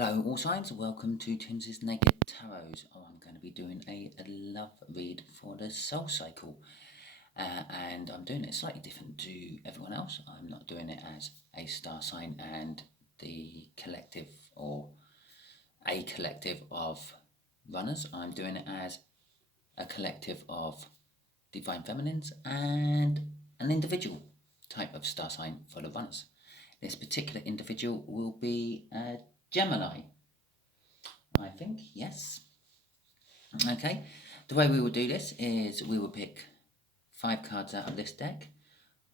Hello all signs, welcome to Timsy Naked Tarot. I'm going to be doing a love read for the soul cycle, and I'm doing it slightly different to everyone else. I'm not doing it as a star sign and the collective or a collective of runners. I'm doing it as a collective of divine feminines and an individual type of star sign for the runners. This particular individual will be Gemini, I think, yes. Okay, the way we will do this is we will pick 5 cards out of this deck.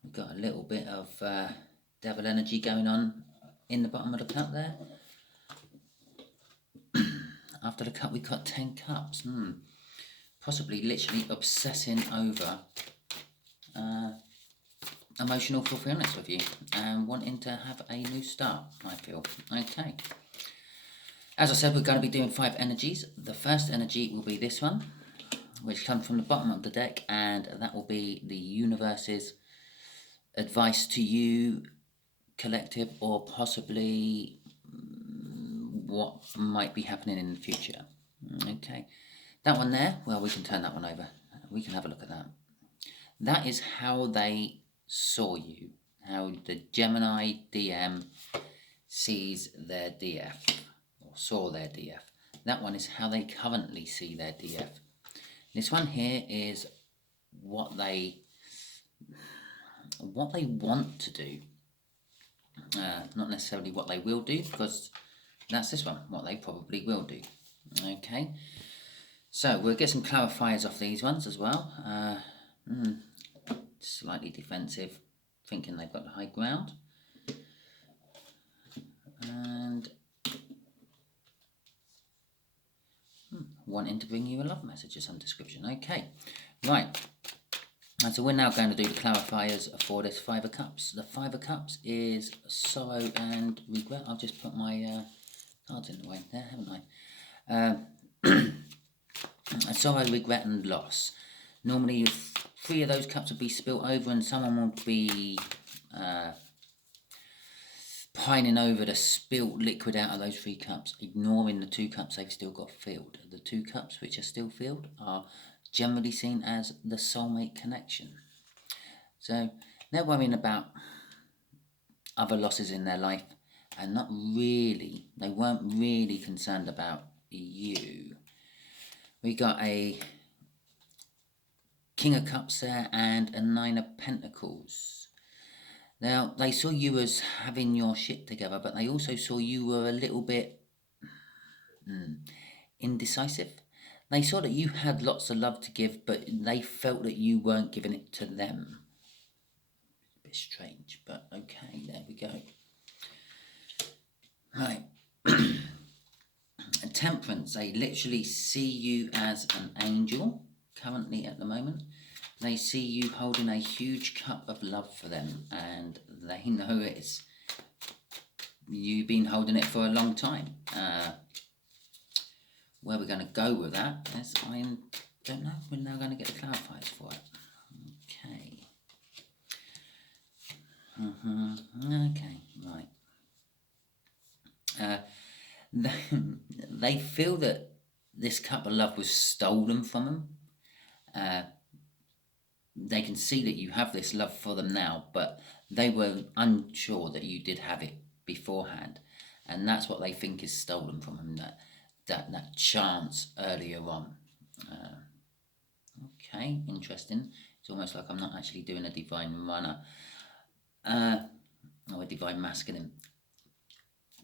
We've got a little bit of devil energy going on in the bottom of the cup there. After the cup we got 10 cups. Possibly literally obsessing over emotional fulfillment with you and wanting to have a new start, I feel. Okay. As I said, we're going to be doing 5 energies. The first energy will be this one, which comes from the bottom of the deck, and that will be the universe's advice to you, collective, or possibly what might be happening in the future. Okay, that one there, well, we can turn that one over. We can have a look at that. That is how they saw you, how the Gemini DM sees their DF. Saw their DF. That one is how they currently see their DF. This one here is what they want to do. Not necessarily what they will do, because that's this one, what they probably will do. Okay, so we'll get some clarifiers off these ones as well. Slightly defensive, thinking they've got the high ground. And wanting to bring you a love message of some description. Okay, right. And so we're now going to do the clarifiers for this 5 of Cups. The 5 of Cups is sorrow and regret. I've just put my cards in the way there, haven't I? Sorrow, regret and loss. Normally 3 of those cups would be spilt over and someone would be pining over the spilt liquid out of those 3 cups, ignoring the 2 cups they've still got filled. The 2 cups which are still filled are generally seen as the soulmate connection. So they're worrying about other losses in their life and they weren't really concerned about you. We got a King of Cups there and a 9 of Pentacles. Now, they saw you as having your shit together, but they also saw you were a little bit indecisive. They saw that you had lots of love to give, but they felt that you weren't giving it to them. A bit strange, but okay, there we go. Right. Temperance, they literally see you as an angel, currently at the moment. They see you holding a huge cup of love for them, and they know it's you've been holding it for a long time. Where we're going to go with that is I don't know. We're now going to get the clarifiers for it. Okay. Okay, right. They feel that this cup of love was stolen from them. They can see that you have this love for them now, but they were unsure that you did have it beforehand, and that's what they think is stolen from them, that chance earlier on. Okay, interesting. It's almost like I'm not actually doing a divine runner or a divine masculine.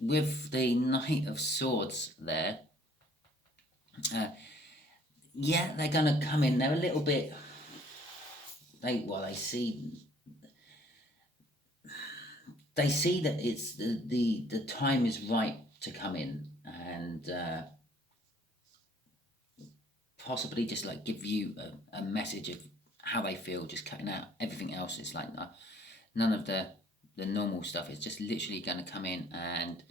With the Knight of Swords there, yeah, they're going to come in. They're a little bit... They see that it's the time is right to come in and possibly just like give you a message of how they feel, just cutting out everything else. It's like none of the normal stuff. It's just literally going to come in and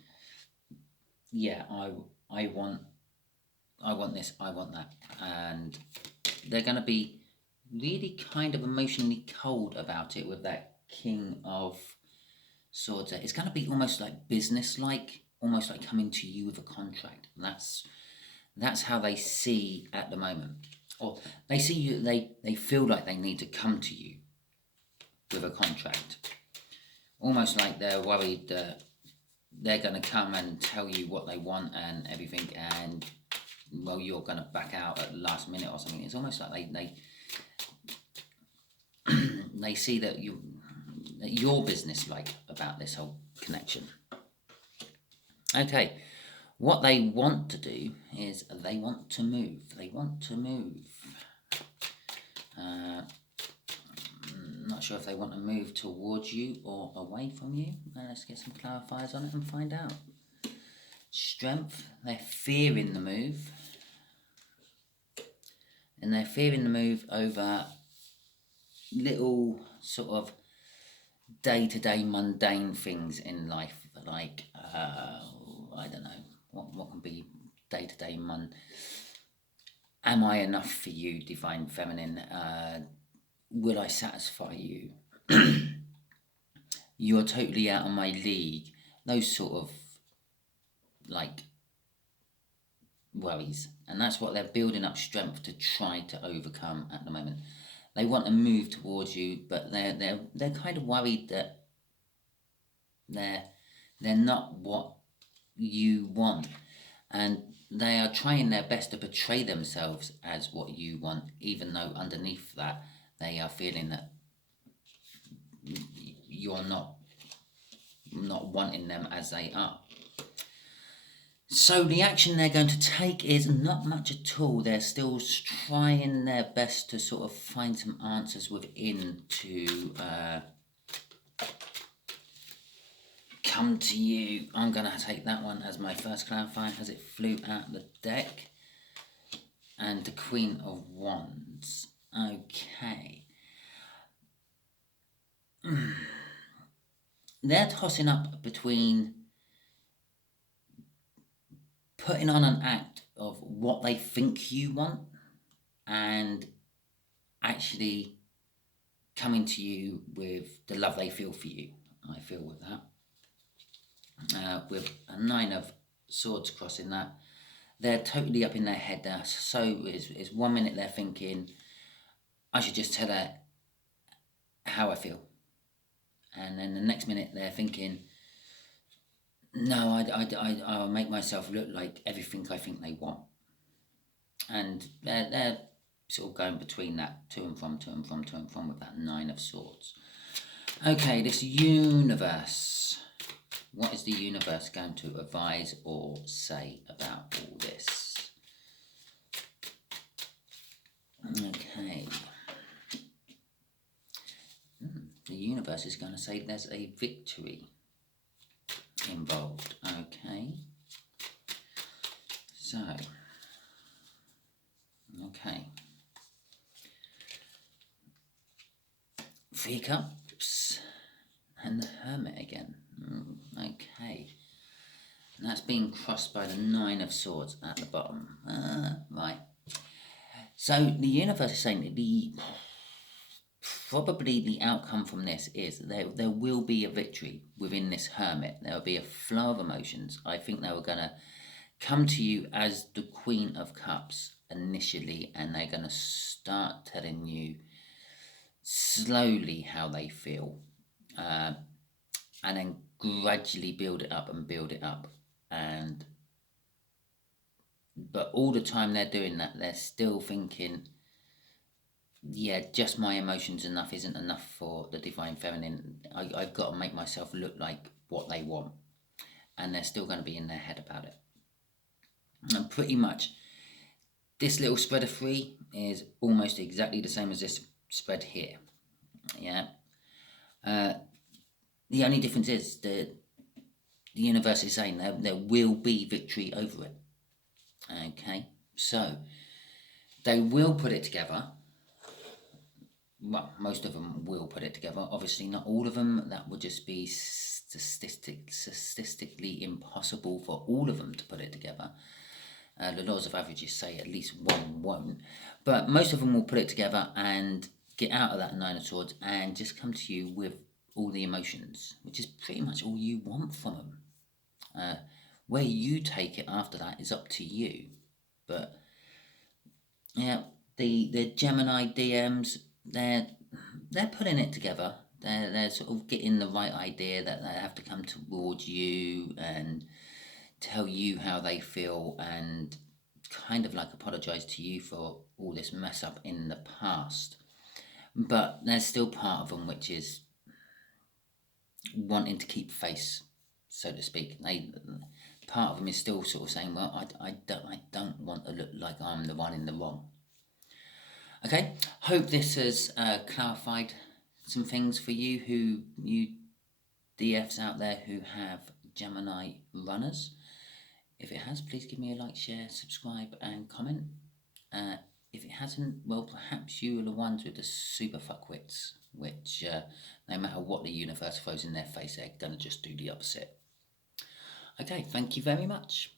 yeah, I want this, I want that, and they're going to be really kind of emotionally cold about it with that King of Swords. It's going to be almost like business-like almost like coming to you with a contract. And that's how they see at the moment. Or they see you, they feel like they need to come to you with a contract. Almost like they're worried that they're going to come and tell you what they want and everything, and well, you're going to back out at the last minute or something. It's almost like they see that you're business-like about this whole connection. Okay, what they want to do is they want to move. They want to move. Not sure if they want to move towards you or away from you. Let's get some clarifiers on it and find out. Strength, they're fearing the move. And they're fearing the move over little sort of day-to-day mundane things in life. Like, I don't know, what can be day-to-day Am I enough for you, Divine Feminine? Will I satisfy you? You're totally out of my league. Those sort of like worries, and that's what they're building up strength to try to overcome at the moment. They want to move towards you, but they're kind of worried that they're not what you want, and they are trying their best to portray themselves as what you want, even though underneath that they are feeling that you're not wanting them as they are. So the action they're going to take is not much at all. They're still trying their best to sort of find some answers within to come to you. I'm going to take that one as my first clarifier as it flew out the deck. And the Queen of Wands. Okay. They're tossing up between putting on an act of what they think you want and actually coming to you with the love they feel for you. I feel with that. With a 9 of Swords crossing that, they're totally up in their head now. So it's 1 minute they're thinking, I should just tell her how I feel. And then the next minute they're thinking, no, I'll make myself look like everything I think they want. And they're sort of going between that, to and from with that 9 of Swords. Okay, this universe. What is the universe going to advise or say about all this? Okay. The universe is going to say there's a victory involved. Okay. So. Okay. 3 Cups. And the Hermit again. Okay. And that's being crossed by the 9 of Swords at the bottom. Right. So the universe is saying that probably the outcome from this is there will be a victory within this Hermit. There will be a flow of emotions. I think they were going to come to you as the Queen of Cups initially, and they're going to start telling you slowly how they feel. And then gradually build it up. But all the time they're doing that, they're still thinking, yeah, just my emotions isn't enough for the Divine Feminine. I've got to make myself look like what they want. And they're still going to be in their head about it. And pretty much, this little spread of 3 is almost exactly the same as this spread here. Yeah. The only difference is the universe is saying there will be victory over it. Okay, so they will put it together. Well, most of them will put it together. Obviously, not all of them. That would just be statistically impossible for all of them to put it together. The laws of averages say at least one won't. But most of them will put it together and get out of that 9 of Swords and just come to you with all the emotions, which is pretty much all you want from them. Where you take it after that is up to you. But yeah, the Gemini DMs, they're putting it together. They're sort of getting the right idea that they have to come towards you and tell you how they feel and kind of like apologize to you for all this mess up in the past. But there's still part of them which is wanting to keep face, so to speak. Part of them is still sort of saying, well, I don't want to look like I'm the one in the wrong. Okay, hope this has clarified some things for you DFs out there who have Gemini runners. If it has, please give me a like, share, subscribe and comment. If it hasn't, well, perhaps you are the ones with the super fuckwits, which no matter what the universe throws in their face, they're going to just do the opposite. Okay, thank you very much.